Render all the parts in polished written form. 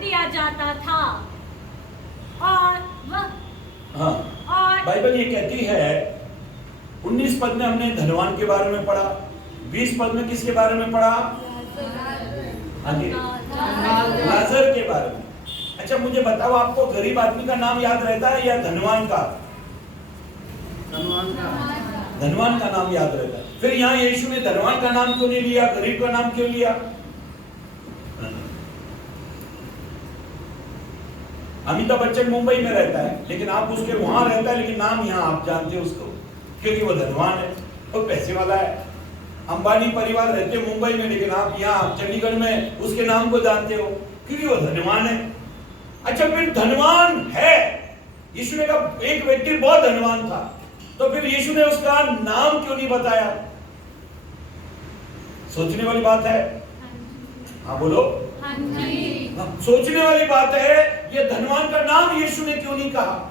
दिया जाता था और हाँ, और बाइबल ये कहती है 19 पद में हमने धनवान के बारे में पढ़ा, 20 पद में किसके बारे में पढ़ा? हाँ जी, लाजर के बारे में। अच्छा मुझे बताओ, आपको गरीब आदमी का नाम याद रहता है या धनवान का? धनवान का नाम याद रहता है। फिर यहाँ यीशु ने धनवान का नाम क्यों नहीं लिया, गरीब का नाम क्यों लिया? अमिताभ बच्चन मुंबई में रहता है, लेकिन आप उसके वहां रहता है, लेकिन नाम यहाँ आप जानते हो उसको, क्योंकि वो धनवान है, वो पैसे वाला है। अंबानी परिवार रहते मुंबई में, लेकिन आप यहाँ चंडीगढ़ में उसके नाम को जानते हो, क्योंकि वो धनवान है। अच्छा फिर धनवान है, यीशु ने कहा एक व्यक्ति बहुत धनवान था, तो फिर यीशु ने उसका नाम क्यों नहीं बताया? सोचने वाली बात है। हाँ बोलो। सोचने वाली बात है, ये धनवान का नाम यीशु ने क्यों नहीं कहा?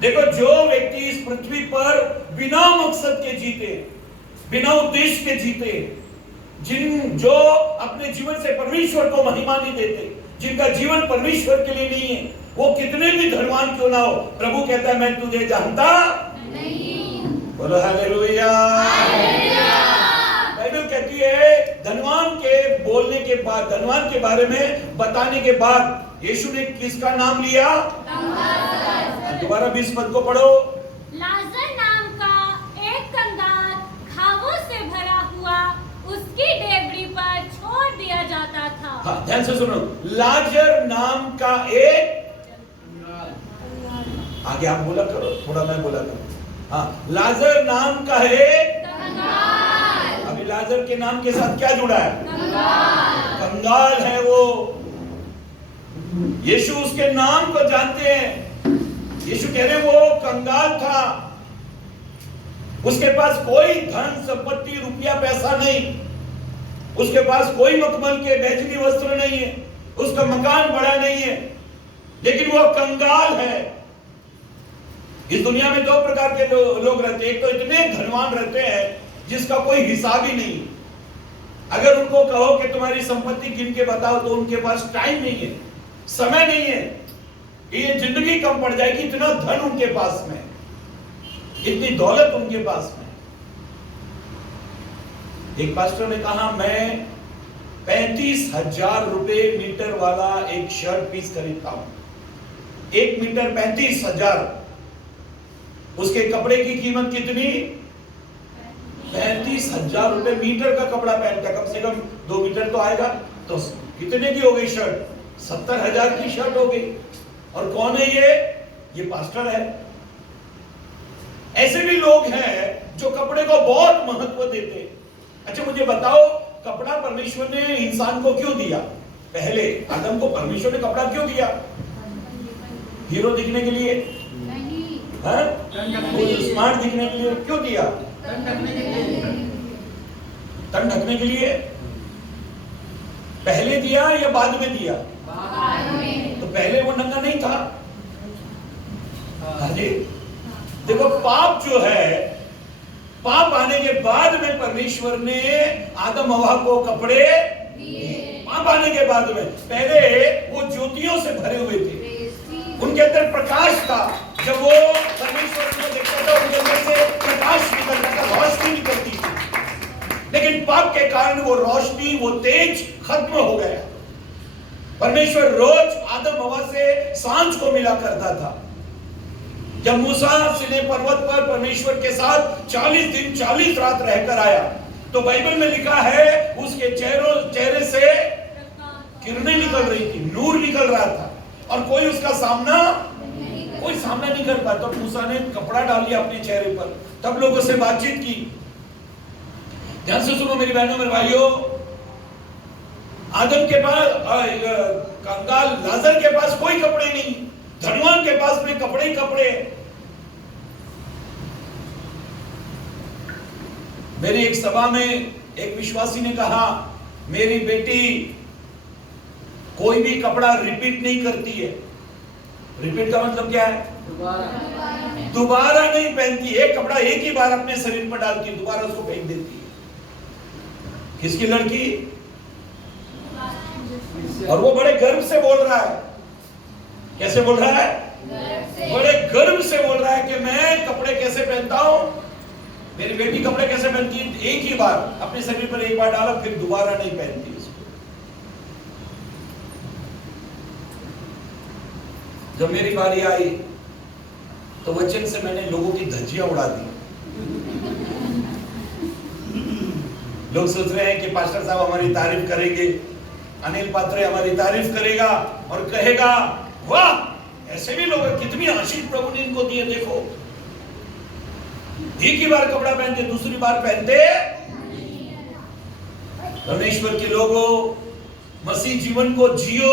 देखो, जो व्यक्ति इस पृथ्वी पर बिना मकसद के जीते, बिना उद्देश्य के जीते, जो अपने जीवन से परमेश्वर को महिमा नहीं देते, जिनका जीवन परमेश्वर के लिए नहीं है, वो कितने भी धनवान क्यों ना हो, प्रभु कहता है मैं तुझे जानता नहीं। बोलो हालेलुया। बाइबल कहती है धनवान के बोलने के बाद, धनवान के बारे में बताने के बाद यीशु ने किसका नाम लिया? दोबारा 20 पद को पढ़ो। लाजर नाम का एक कंगाल घावों से भरा हुआ उसकी डेवड़ी पर छोड़ दिया जाता था। हाँ, ध्यान से सुनो, लाजर नाम का एक, आगे आप बोला करो, थोड़ा मैं बोला करो। हाँ, लाजर नाम का एक कंगाल। अभी लाजर के नाम के साथ क्या जुड़ा है? कंगाल है वो। यीशु उसके नाम को जानते हैं। यीशु कह रहे वो कंगाल था, उसके पास कोई धन संपत्ति रुपया पैसा नहीं, उसके पास कोई मखमल के बैजनी वस्त्र नहीं है, उसका मकान बड़ा नहीं है, लेकिन वो कंगाल है। इस दुनिया में दो प्रकार के लोग रहते हैं। एक तो इतने धनवान रहते हैं जिसका कोई हिसाब ही नहीं। अगर उनको कहो कि तुम्हारी संपत्ति गिन के बताओ, तो उनके पास टाइम नहीं है, समय नहीं है, ये जिंदगी कम पड़ जाएगी, इतना धन उनके पास में, इतनी दौलत उनके पास में। एक पास्टर ने कहा मैं 35,000 रुपए मीटर वाला एक शर्ट पीस खरीदता हूं। 1 मीटर 35,000। उसके कपड़े की कीमत कितनी? 35,000 रुपए मीटर का कपड़ा पहनता, कम से कम 2 मीटर तो आएगा। तो कितने की हो गई शर्ट? 70,000 की शर्ट हो गई। और कौन है ये पास्टर है। ऐसे भी लोग हैं जो कपड़े को बहुत महत्व देते। अच्छा मुझे बताओ, कपड़ा परमेश्वर ने इंसान को क्यों दिया? पहले आदम को परमेश्वर ने कपड़ा क्यों दिया? हीरो दिखने के लिए? स्मार्ट दिखने के लिए? क्यों दिया? तन ढकने के लिए। पहले दिया या बाद में दिया? तो पहले वो नंगा नहीं था। हाँ जी, देखो पाप जो है, पाप आने के बाद में परमेश्वर ने आदम हवा को कपड़े दिए। पाप आने के बाद में, पहले वो ज्योतियों से भरे हुए थे, उनके अंदर प्रकाश था। जब वो परमेश्वर को देखता था, उनके अंदर से प्रकाश निकलता था, रोशनी निकलती थी। लेकिन पाप के कारण वो रोशनी, वो तेज खत्म हो गया। परमेश्वर रोज आदम हवा से सांझ को मिला करता था। जब मूसा सिने पर्वत पर परमेश्वर के साथ 40 दिन 40 रात रहकर आया, तो बाइबल में लिखा है उसके चेहरे से किरणें निकल रही थी, नूर निकल रहा था, और कोई उसका सामना नहीं कर पाता। तो मूसा ने कपड़ा डाल लिया अपने चेहरे पर, तब लोगों से बातचीत की। ध्यान से सुनो मेरी बहनों मेरे भाइयों, आदम के पास, कंगाल लाजर के पास कोई कपड़े नहीं, धनवान के पास में कपड़े ही कपड़े। मेरी एक सभा में एक विश्वासी ने कहा, मेरी बेटी कोई भी कपड़ा रिपीट नहीं करती है। रिपीट का मतलब क्या है? दोबारा नहीं पहनती। एक कपड़ा एक ही बार अपने शरीर पर डालती है, दोबारा उसको फेंक देती है। किसकी लड़की? और वो बड़े गर्व से बोल रहा है। कैसे बोल रहा है? बड़े गर्व से बोल रहा है कि मैं कपड़े कैसे पहनता हूं। मेरी बेटी कपड़े कैसे पहनती है? एक ही बार अपने शरीर पर एक बार डाला, फिर दोबारा नहीं पहनती इसको। जब मेरी बारी आई तो वचन से मैंने लोगों की धज्जियां उड़ा दी। लोग सोच रहे हैं कि पास्टर साहब हमारी तारीफ करेंगे, अनिल पात्रे हमारी तारीफ करेगा और कहेगा वाह ऐसे भी लोग, कितनी आशीष प्रभु ने इनको दिए। देखो एक ही बार कपड़ा पहनते, दूसरी बार पहनते। परमेश्वर के लोगों, मसीह जीवन को जियो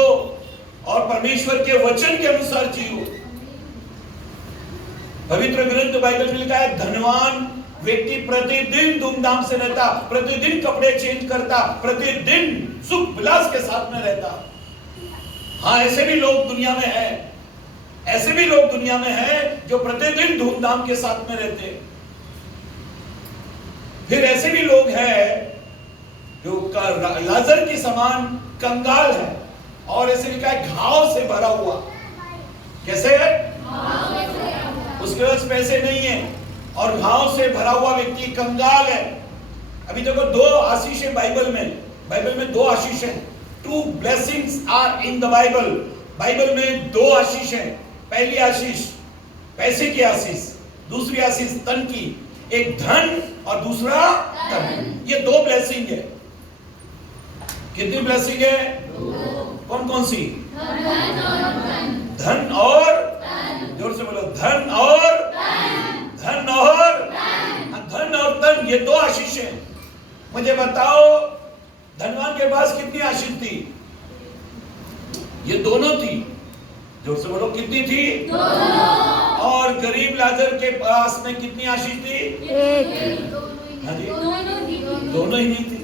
और परमेश्वर के वचन के अनुसार जियो। पवित्र ग्रंथ बाइबल में लिखा है धनवान व्यक्ति प्रतिदिन धूमधाम से रहता, प्रतिदिन कपड़े चेंज करता, प्रतिदिन सुख विलास के साथ में रहता। हाँ, ऐसे भी लोग दुनिया में हैं, ऐसे भी लोग दुनिया में हैं जो प्रतिदिन धूमधाम के साथ में रहते हैं। फिर ऐसे भी लोग हैं जो लाजर के समान कंगाल है और ऐसे लिखा है घाव से भरा हुआ। कैसे है? उसके पास पैसे नहीं है और घाव से भरा हुआ व्यक्ति कंगाल है। अभी देखो दो आशीष है बाइबल में दो आशीष है। Two blessings are in the Bible में दो आशीष है। पहली आशीष पैसे की आशीष, दूसरी आशीष तन की। एक धन और दूसरा तन, ये दो ब्लेसिंग है। कितनी ब्लेसिंग है? कौन कौन सी? धन और जोर से बोलो, धन और तन, ये दो आशीष है। मुझे बताओ धनवान के पास कितनी आशीष थी? ये दोनों थी। जोर से बोलो, कितनी थी? दोनों। और गरीब लाजर के पास में कितनी आशीष थी? एक। हाँ जी, दोनों ही नहीं थी।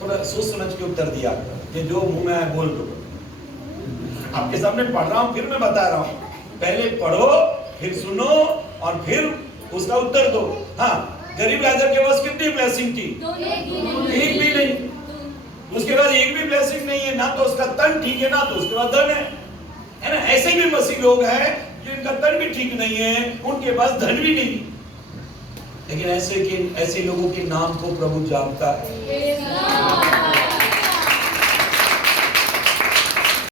थोड़ा सोच समझ के उत्तर दिया, ये जो मुंह में आया बोल दो। आपके सामने पढ़ रहा हूं, फिर मैं बता रहा हूं। पहले पढ़ो, फिर सुनो और फिर उसका उत्तर दो। हाँ, गरीब लाजर के पास कितनी ब्लेसिंग थी? एक भी नहीं। उसके बाद एक भी ब्लेसिंग नहीं है, ना तो उसका तन ठीक है, ना तो उसके पास धन है ना। ऐसे भी मसीह लोग हैं जिनका तन भी ठीक नहीं है, उनके पास धन भी नहीं, लेकिन ऐसे लोगों के नाम को प्रभु जानता है।